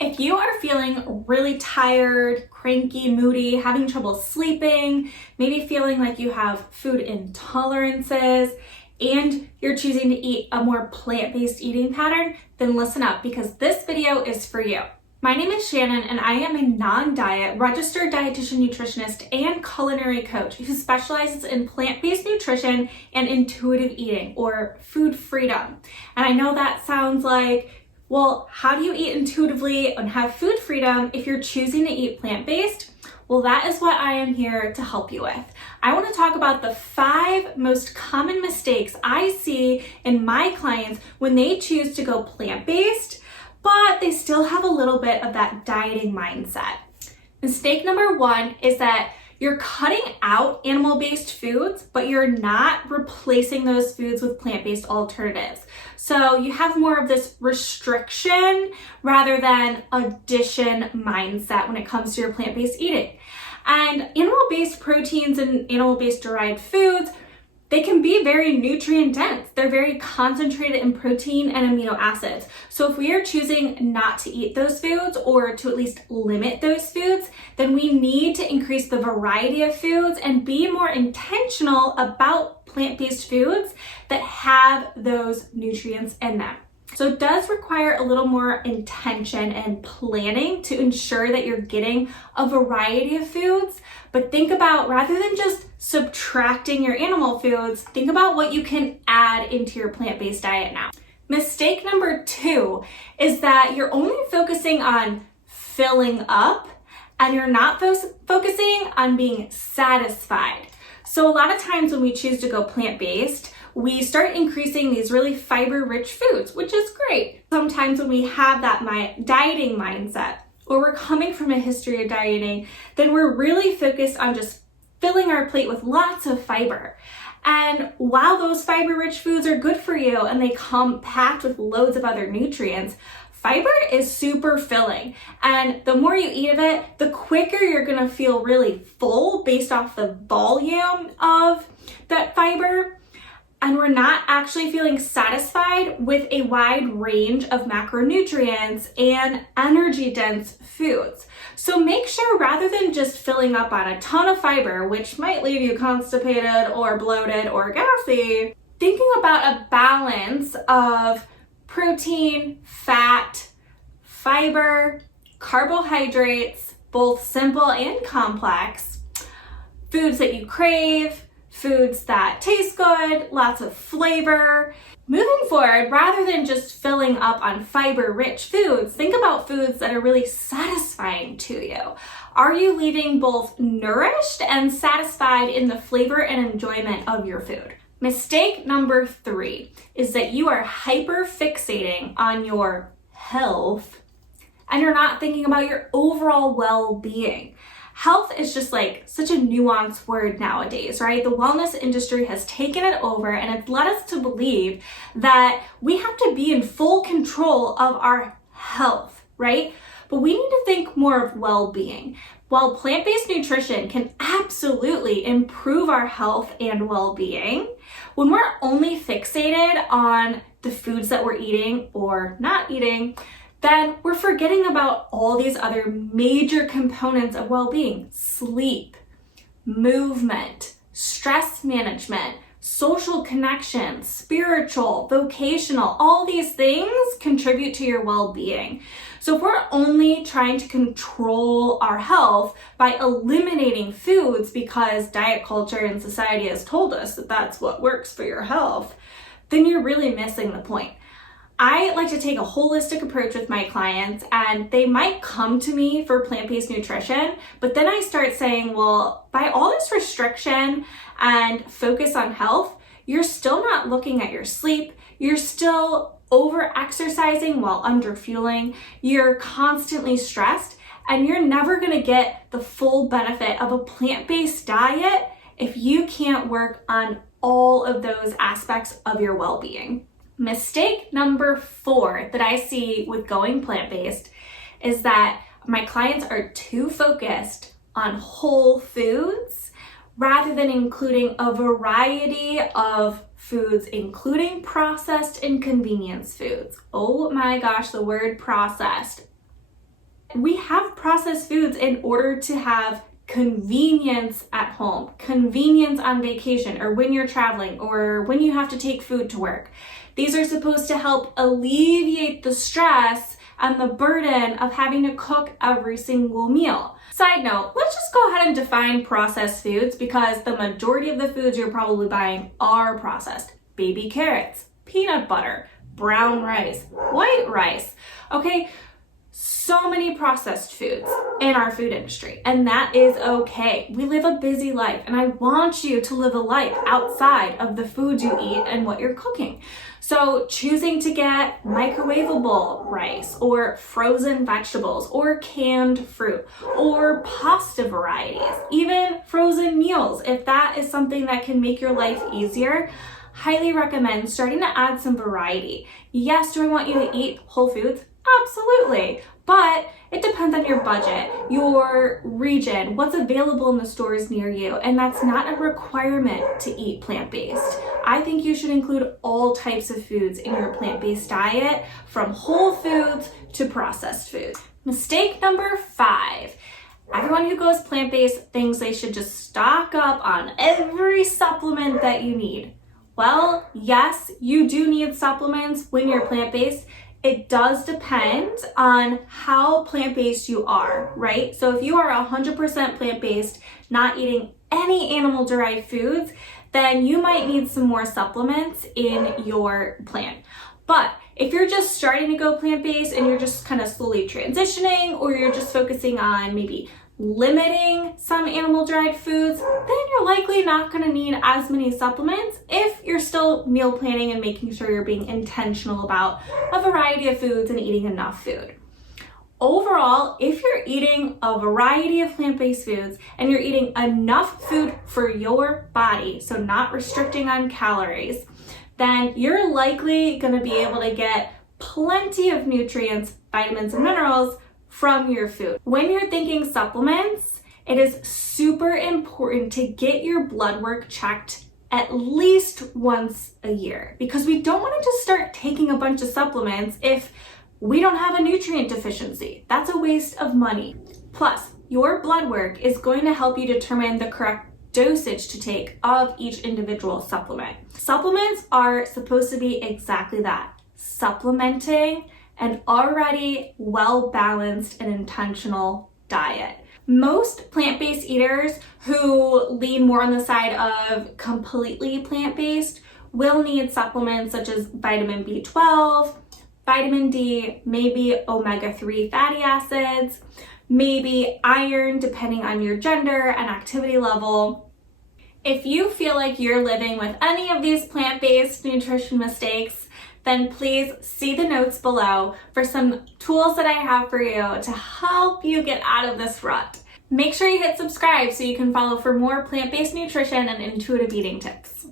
If you are feeling really tired, cranky, moody, having trouble sleeping, maybe feeling like you have food intolerances, and you're choosing to eat a more plant-based eating pattern, then listen up because this video is for you. My name is Shannon and I am a non-diet registered dietitian nutritionist and culinary coach who specializes in plant-based nutrition and intuitive eating or food freedom. And I know that sounds like, well, how do you eat intuitively and have food freedom if you're choosing to eat plant-based? Well, that is what I am here to help you with. I want to talk about the 5 most common mistakes I see in my clients when they choose to go plant-based, but they still have a little bit of that dieting mindset. Mistake number 1 is that you're cutting out animal-based foods, but you're not replacing those foods with plant-based alternatives. So you have more of this restriction rather than addition mindset when it comes to your plant-based eating. And animal-based proteins and animal-based derived foods, they can be very nutrient dense. They're very concentrated in protein and amino acids. So if we are choosing not to eat those foods or to at least limit those foods, then we need to increase the variety of foods and be more intentional about plant-based foods that have those nutrients in them. So it does require a little more intention and planning to ensure that you're getting a variety of foods. But think about, rather than just subtracting your animal foods, think about what you can add into your plant-based diet now. Mistake number 2 is that you're only focusing on filling up and you're not focusing on being satisfied. So a lot of times when we choose to go plant-based, we start increasing these really fiber-rich foods, which is great. Sometimes when we have that dieting mindset, or we're coming from a history of dieting, then we're really focused on just filling our plate with lots of fiber. And while those fiber-rich foods are good for you and they come packed with loads of other nutrients, fiber is super filling. And the more you eat of it, the quicker you're gonna feel really full based off the volume of that fiber. And we're not actually feeling satisfied with a wide range of macronutrients and energy-dense foods. So make sure, rather than just filling up on a ton of fiber, which might leave you constipated or bloated or gassy, thinking about a balance of protein, fat, fiber, carbohydrates, both simple and complex, foods that you crave, foods that taste good, lots of flavor. Moving forward, rather than just filling up on fiber-rich foods, think about foods that are really satisfying to you. Are you leaving both nourished and satisfied in the flavor and enjoyment of your food? Mistake number 3 is that you are hyper-fixating on your health and you're not thinking about your overall well-being. Health is just like such a nuanced word nowadays, right? The wellness industry has taken it over and it's led us to believe that we have to be in full control of our health, right? But we need to think more of well-being. While plant-based nutrition can absolutely improve our health and well-being, when we're only fixated on the foods that we're eating or not eating, then we're forgetting about all these other major components of well-being: sleep, movement, stress management, social connection, spiritual, vocational. All these things contribute to your well-being. So if we're only trying to control our health by eliminating foods because diet culture and society has told us that that's what works for your health, then you're really missing the point. I like to take a holistic approach with my clients, and they might come to me for plant-based nutrition, but then I start saying, well, by all this restriction and focus on health, you're still not looking at your sleep, you're still over-exercising while under-fueling, you're constantly stressed, and you're never gonna get the full benefit of a plant-based diet if you can't work on all of those aspects of your well-being. Mistake number 4 that I see with going plant-based is that my clients are too focused on whole foods rather than including a variety of foods, including processed and convenience foods. Oh my gosh, the word processed. We have processed foods in order to have convenience at home, convenience on vacation, or when you're traveling, or when you have to take food to work. These are supposed to help alleviate the stress and the burden of having to cook every single meal. Side note, let's just go ahead and define processed foods, because the majority of the foods you're probably buying are processed. Baby carrots, peanut butter, brown rice, white rice, okay? So many processed foods in our food industry, and that is okay. We live a busy life, and I want you to live a life outside of the foods you eat and what you're cooking. So choosing to get microwavable rice, or frozen vegetables, or canned fruit, or pasta varieties, even frozen meals, if that is something that can make your life easier, highly recommend starting to add some variety. Yes, do I want you to eat whole foods? Absolutely, but it depends on your budget, your region, what's available in the stores near you, and that's not a requirement to eat plant-based. I think you should include all types of foods in your plant-based diet, from whole foods to processed foods. Mistake number 5. Everyone who goes plant-based thinks they should just stock up on every supplement that you need. Well, yes, you do need supplements when you're plant-based. It does depend on how plant-based you are, right? So if you are 100% plant-based, not eating any animal-derived foods, then you might need some more supplements in your plan. But if you're just starting to go plant-based and you're just kind of slowly transitioning, or you're just focusing on maybe limiting some animal-derived foods, then you're likely not going to need as many supplements if you're still meal planning and making sure you're being intentional about a variety of foods and eating enough food. Overall, if you're eating a variety of plant-based foods and you're eating enough food for your body, so not restricting on calories, then you're likely going to be able to get plenty of nutrients, vitamins, and minerals from your food. When you're thinking supplements, it is super important to get your blood work checked at least once a year, because we don't want to just start taking a bunch of supplements if we don't have a nutrient deficiency. That's a waste of money. Plus, your blood work is going to help you determine the correct dosage to take of each individual supplement. Supplements are supposed to be exactly that, supplementing an already well-balanced and intentional diet. Most plant-based eaters who lean more on the side of completely plant-based will need supplements such as vitamin B12, vitamin D, maybe omega-3 fatty acids, maybe iron depending on your gender and activity level. If you feel like you're living with any of these plant-based nutrition mistakes, then please see the notes below for some tools that I have for you to help you get out of this rut. Make sure you hit subscribe so you can follow for more plant-based nutrition and intuitive eating tips.